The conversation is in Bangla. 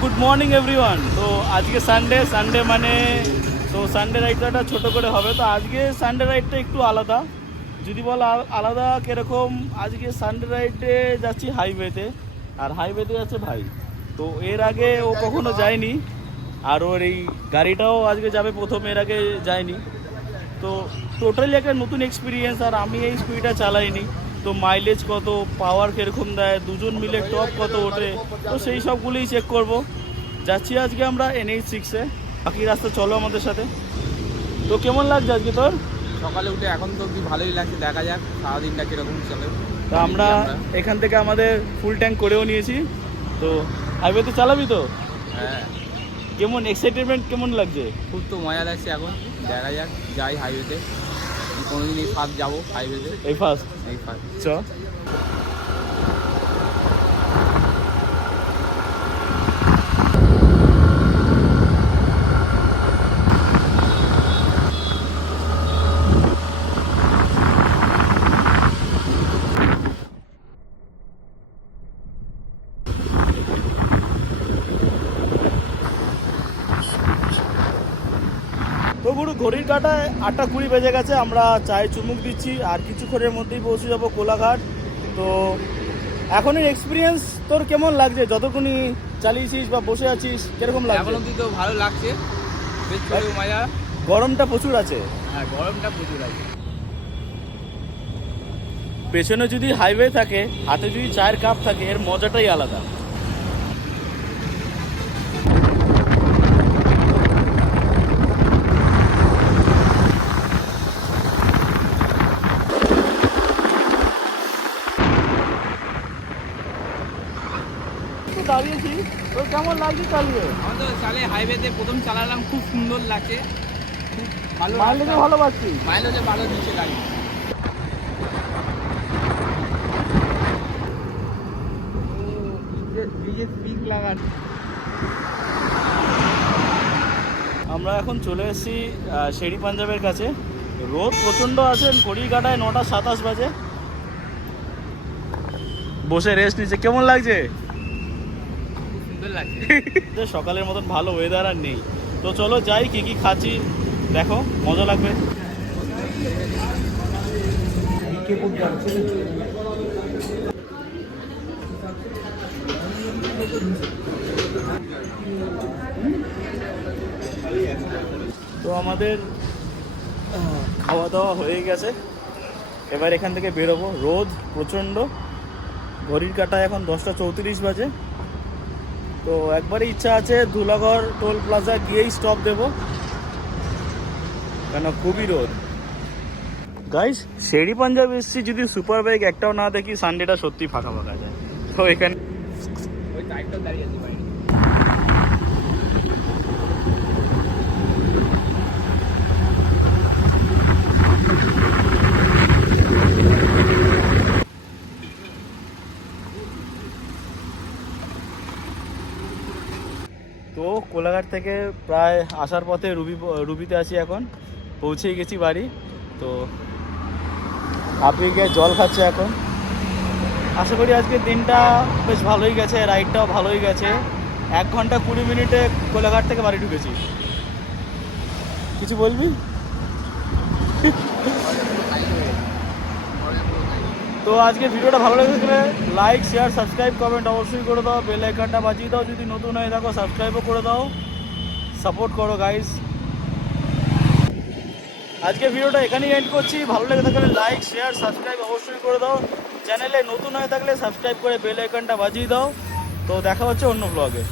গুড মর্নিং এভরিওয়ান তো আজকে সানডে সানডে মানে তো সানডে রাইডটা ছোট করে হবে। তো আজকে সানডে রাইডটা একটু আলাদা। যদি বল আলাদা কীরকম, আজকে সানডে রাইডে যাচ্ছি হাইওয়েতে আর হাইওয়েতে যাচ্ছে ভাই। তো এর আগে ও কখনো যায়নি। আর ওর এই গাড়িটাও আজকে যাবে প্রথম এর আগে যায়নি। তো টোটালি একটা নতুন এক্সপিরিয়েন্স আর আমি এই স্পিডটা চালাইনি। তো মাইলেজ কত পাওয়ার কীরকম দেয় দুজন মিলে টপ কত ওঠে তো সেই সবগুলোই চেক করব। যাচ্ছি আজকে আমরা এনএইচ সিক্সে বাকি রাস্তা চলো আমাদের সাথে। তো কেমন লাগছে আজকে তোর? সকালে উঠে এখন তো অব্দি ভালোই লাগছে দেখা যাক সারাদিনটা কীরকম চলে। তো আমরা এখান থেকে আমাদের ফুল ট্যাঙ্ক করেও নিয়েছি। তো হাইওয়েতে চালাবি তো? হ্যাঁ। কেমন এক্সাইটেডমেন্ট কেমন লাগছে? খুব তো মজা লাগছে এখন দেখা যাক যাই হাইওয়েতে কোনোদিন এই ফার্স্ট যাব হাইওয়েতে এই ফার্স্ট এই ফার্স্ট চ। গুরু ঘড়ির কাটায় আটটা কুড়ি বেজে গেছে আমরা চায়ে চুমুক দিচ্ছি আর কিছুক্ষণের মধ্যেই পৌঁছে যাব কোলাঘাট। তো এখনের এক্সপিরিয়েন্স তোর কেমন লাগছে? যতক্ষণই চালিয়েছিস বা বসে আছিস কীরকম এখন লাগছে অব্দি তো ভালো লাগছে। বেশ মজা। গরমটা প্রচুর আছে। হ্যাঁ গরমটা প্রচুর আছে। পেছনে যদি হাইওয়ে থাকে হাতে যদি চায়ের কাপ থাকে এর মজাটাই আলাদা। দাঁড়িয়েছি। তোর কেমন লাগছে চালিয়ে? আমার তো চালে হাইওয়েতে প্রথম চালালাম খুব সুন্দর লাগছে। খুব ভালো মাইলেজে ভালো পাচ্ছি। মাইলেজে ভালো দিচ্ছে গাড়ি। আমরা এখন চলে এসেছি শেরি পাঞ্জাবের কাছে। রোদ প্রচণ্ড আছে ঘড়ির কাটায় নটা সাতাশ বাজে। বসে রেস্ট নিচ্ছে। কেমন লাগছে? সুন্দর লাগছে। সকালের মতন ভালো ওয়েদার আর নেই। তো চলো যাই, কি কি খাচ্ছি, দেখো, মজা লাগবে। তো আমাদের খাওয়া দাওয়া হয়ে গেছে। এবার এখান থেকে বেরোবো। রোদ প্রচণ্ড। ঘড়ির কাটায় এখন দশটা চৌত্রিশ বাজে। তো একবারই ইচ্ছা আছে ধুলাঘর টোল প্লাজা গিয়েই স্টপ দেব। কেন? খুবই রোদ। গাইস শেরি পাঞ্জাব এসছি যদি সুপার বাইক একটাও না দেখি সানডেটা সত্যি ফাঁকা ফাঁকা যায়। তো এখানে ওই দাঁড়িয়ে কোলাঘাট থেকে প্রায় আসার পথে রুবি, রুবিতে আছি এখন। পৌঁছেই গেছি বাড়ি। তো আপনি গিয়ে জল খাচ্ছে এখন। আশা করি আজকে দিনটা বেশ ভালোই গেছে, রাইডটাও ভালোই গেছে। এক ঘণ্টা কুড়ি মিনিটে কোলাঘাট থেকে বাড়ি ঢুকেছি। কিছু বলবি? তো আজকে ভিডিওটা ভালো লেগে থাকলে লাইক শেয়ার সাবস্ক্রাইব কমেন্ট অবশ্যই করে দাও। বেল আইকনটা বাজিয়ে দাও। যদি নতুন হয়ে থাকো সাবস্ক্রাইবও করে দাও। সাপোর্ট করো গাইস আজকে ভিডিওটা এখানেই এন্ড করছি। ভালো লেগে থাকলে লাইক শেয়ার সাবস্ক্রাইব অবশ্যই করে দাও। চ্যানেলে নতুন হয়ে থাকলে সাবস্ক্রাইব করে বেল আইকনটা বাজিয়ে দাও। তো দেখা হচ্ছে অন্য ব্লগে